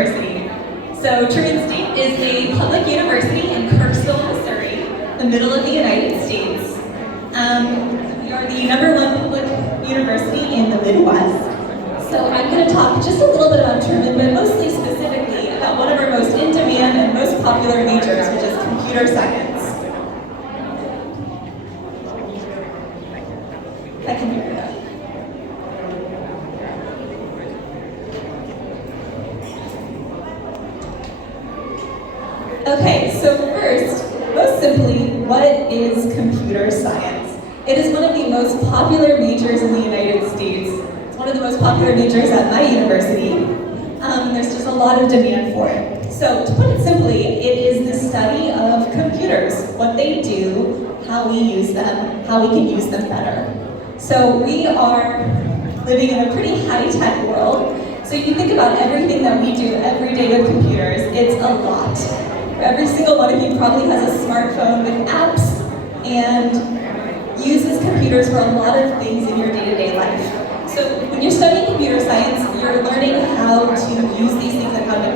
University. So Truman State is a public university in Kirksville, Missouri, the middle of the United States. We are the #1 public university in the Midwest. So I'm going to talk just a little bit about Truman, but mostly specifically about one of our most in-demand and most popular majors, which is computer science. I can hear that. Okay, so first, most simply, what is computer science? It is one of the most popular majors in the United States. It's one of the most popular majors at my university. There's just a lot of demand for it. So to put it simply, it is the study of computers, what they do, how we use them, how we can use them better. So we are living in a pretty high-tech world. So you think about everything that we do every day with computers, it's a lot. Every single one of you probably has a smartphone with apps and uses computers for a lot of things in your day-to-day life. So when you're studying computer science, you're learning how to use these things and how to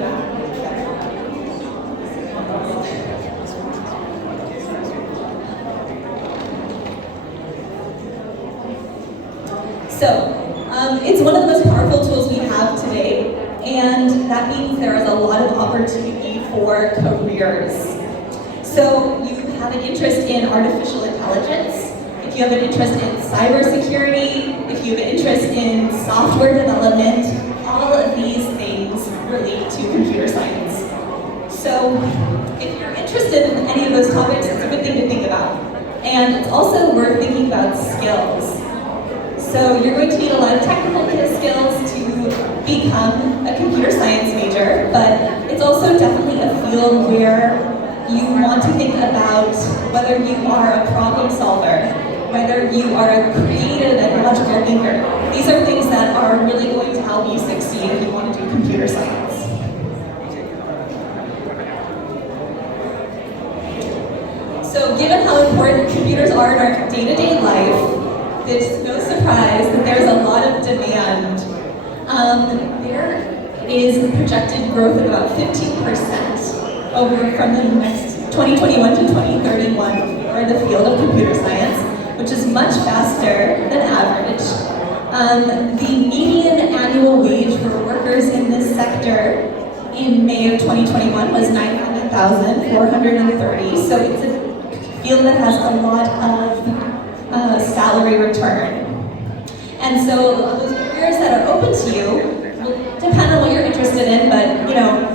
it's one of the most powerful tools we have today, and that means there is a lot of opportunity for careers. So you have an interest in artificial intelligence, if you have an interest in cybersecurity, if you have an interest in software development, all of these things relate to computer science. So if you're interested in any of those topics, it's a good thing to think about. And it's also worth thinking about skills. So you're going to need a lot of technical skills to become a computer science major, but it's also definitely a field where you want to think about whether you are a problem solver, whether you are a creative and logical thinker. These are things that are really going to help you succeed if you want to do computer science. So given how important computers are in our day-to-day life, it's no surprise that there's a lot of demand. There is projected growth of about 15% over from the next 2021 to 2031 for the field of computer science, which is much faster than average. The median annual wage for workers in this sector in May of 2021 was $900,430, so it's a field that has a lot of salary return. And so those careers that are open to you will depend on what you're interested in, but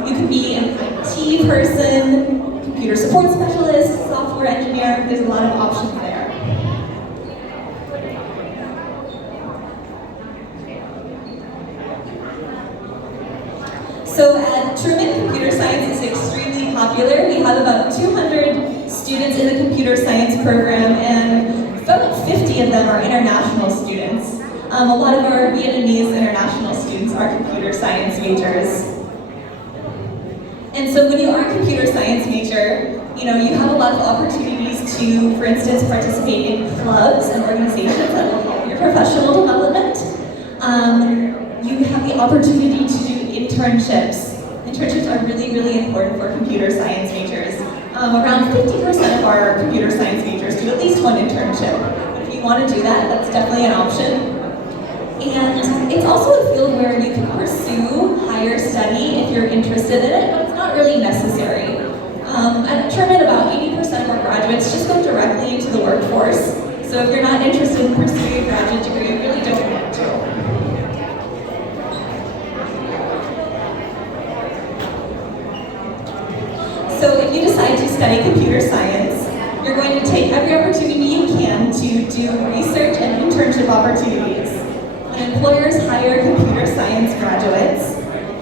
you can be an IT person, computer support specialist, software engineer. There's a lot of options there. So at Truman, computer science is extremely popular. We have about 200 students in the computer science program, and about 50 of them are international students. A lot of our Vietnamese international students are computer science majors. And so when you are a computer science major, you have a lot of opportunities to, for instance, participate in clubs and organizations that will help your professional development. You have the opportunity to do internships. Internships are really, really important for computer science majors. Around 50% of our computer science majors do at least one internship. If you want to do that, that's definitely an option. And it's also a field where you can pursue higher study if you're interested in it, but it's not really necessary. At Truman, about 80% of our graduates just go directly into the workforce. So if you're not interested in pursuing a graduate degree, you really don't want to. So if you decide to study computer science, you're going to take every opportunity you can to do research and internship opportunities. When employers hire computer science graduates,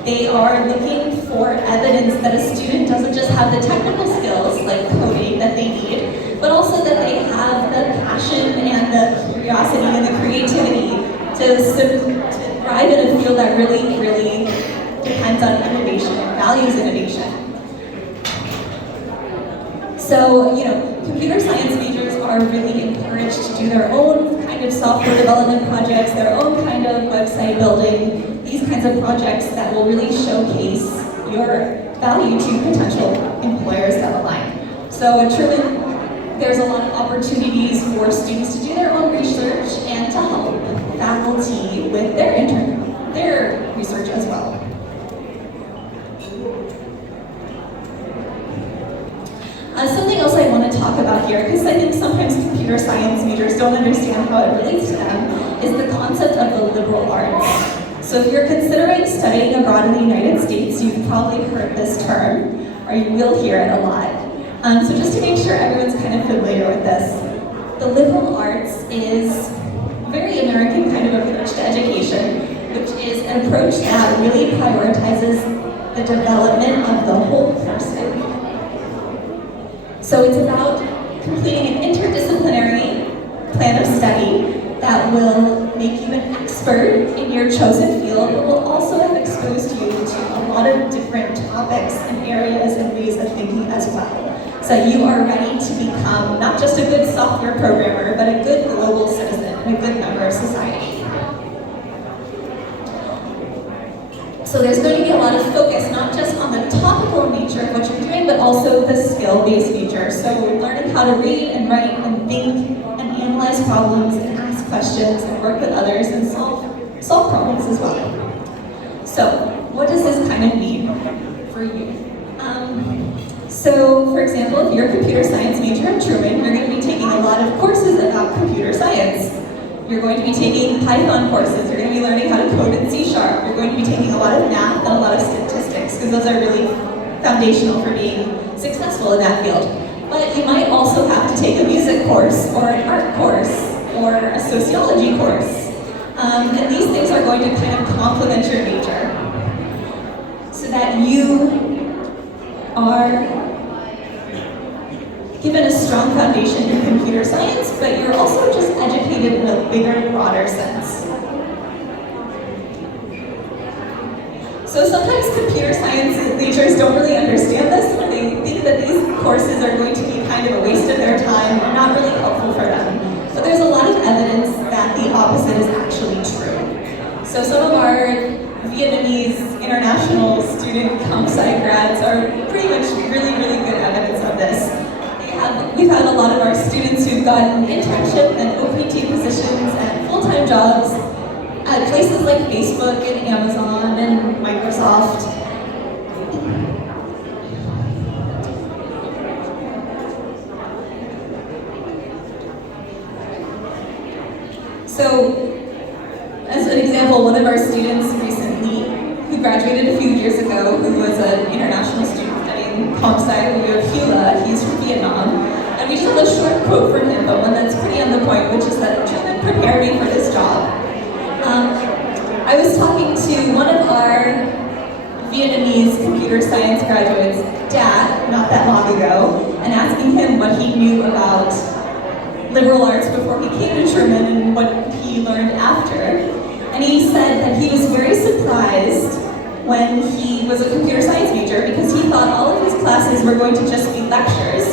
they are looking for evidence that a student doesn't just have the technical skills, like coding, that they need, but also that they have the passion and the curiosity and the creativity to thrive in a field that really, really depends on innovation and values innovation. So, computer science majors are really encouraged to do their own kind of software development projects, their own kind of website building, these kinds of projects that will really showcase your value to potential employers down the line. So at Truman, there's a lot of opportunities for students to do their own research and to help faculty with their research as well. Something else I want to talk about here, because I think sometimes computer science majors don't understand how it relates to them, is the concept of the liberal arts. So if you're considering studying abroad in the United States, you've probably heard this term, or you will hear it a lot. So just to make sure everyone's kind of familiar with this, the liberal arts is a very American kind of approach to education, which is an approach that really prioritizes the development of the whole person. So it's about completing an interdisciplinary plan of study that will make you an expert in your chosen field, but will also have exposed you to a lot of different topics and areas and ways of thinking as well. So you are ready to become not just a good software programmer, but a good global citizen and a good member of society. So there's going to be a lot of focus, not just on the topical nature of what you're doing, but also the skill-based nature. So learning how to read and write and think and analyze problems and ask questions and work with others and solve problems as well. So what does this kind of mean for you? So for example, if you're a computer science major at Truman, you're going to be taking a lot of courses about computer science. You're going to be taking Python courses, you're going to be learning how to code in C#, you're going to be taking a lot of math and a lot of statistics, because those are really foundational for being successful in that field. But you might also have to take a music course, or an art course, or a sociology course. And these things are going to kind of complement your major, so that you are given a strong foundation in computer science, but you're also just educated in a bigger, broader sense. So sometimes computer science majors don't really understand this, and they think that these courses are going to be kind of a waste of their time or not really helpful for them. But there's a lot of evidence that the opposite is actually true. So some of our Vietnamese international student ComSci grads are pretty much really, really good evidence of this. We've had a lot of our students who've gotten internship and OPT positions and full-time jobs at places like Facebook and Amazon and Microsoft. So, as an example, one of our students recently, who graduated a few years ago, who was an international student studying ComSci, Hula, he's from Vietnam. And we just have a short quote from him, but one that's pretty on the point, which is that Truman prepared me for this job. I was talking to one of our Vietnamese computer science graduates' dad not that long ago, and asking him what he knew about liberal arts before he came to Truman and what he learned after. And he said that he was very surprised when he was a computer science major because he thought all of his classes were going to just be lectures,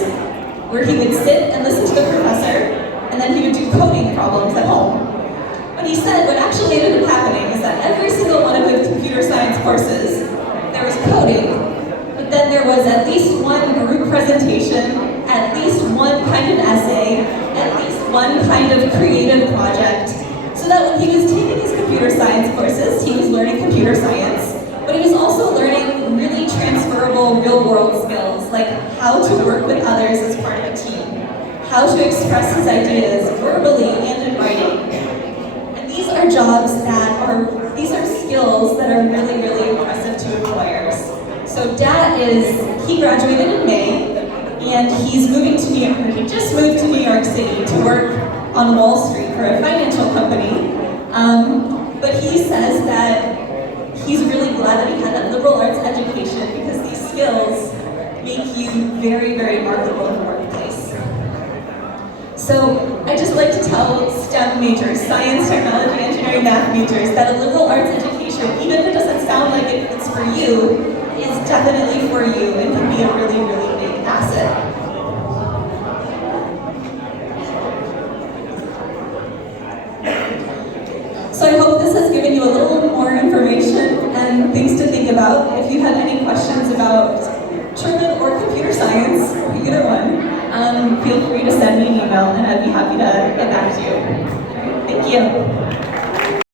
where he would sit and listen to the professor, and then he would do coding problems at home. But he said what actually ended up happening is that every single one of his computer science courses, there was coding, but then there was at least one group presentation, at least one kind of essay, at least one kind of creative project, so that when he was taking his computer science courses, he was learning computer science, but he was also learning really transferable real-world skills, like how to work with others as part of a team, how to express his ideas verbally and in writing. And these are these are skills that are really, really impressive to employers. So Dad he graduated in May, and he's moving to New York. He just moved to New York City to work on Wall Street for a financial company. But he says that he's really glad that he had that liberal arts education because these skills make you very, very marketable in the workplace. So I just like to tell STEM majors, science, technology, engineering, math majors, that a liberal arts education, even if it doesn't sound like it's for you, is definitely for you and can be a really, really big asset. So I hope this has given you a little more information and things to think about. If you have any questions, about German or computer science, either one, feel free to send me an email and I'd be happy to get back to you. Thank you.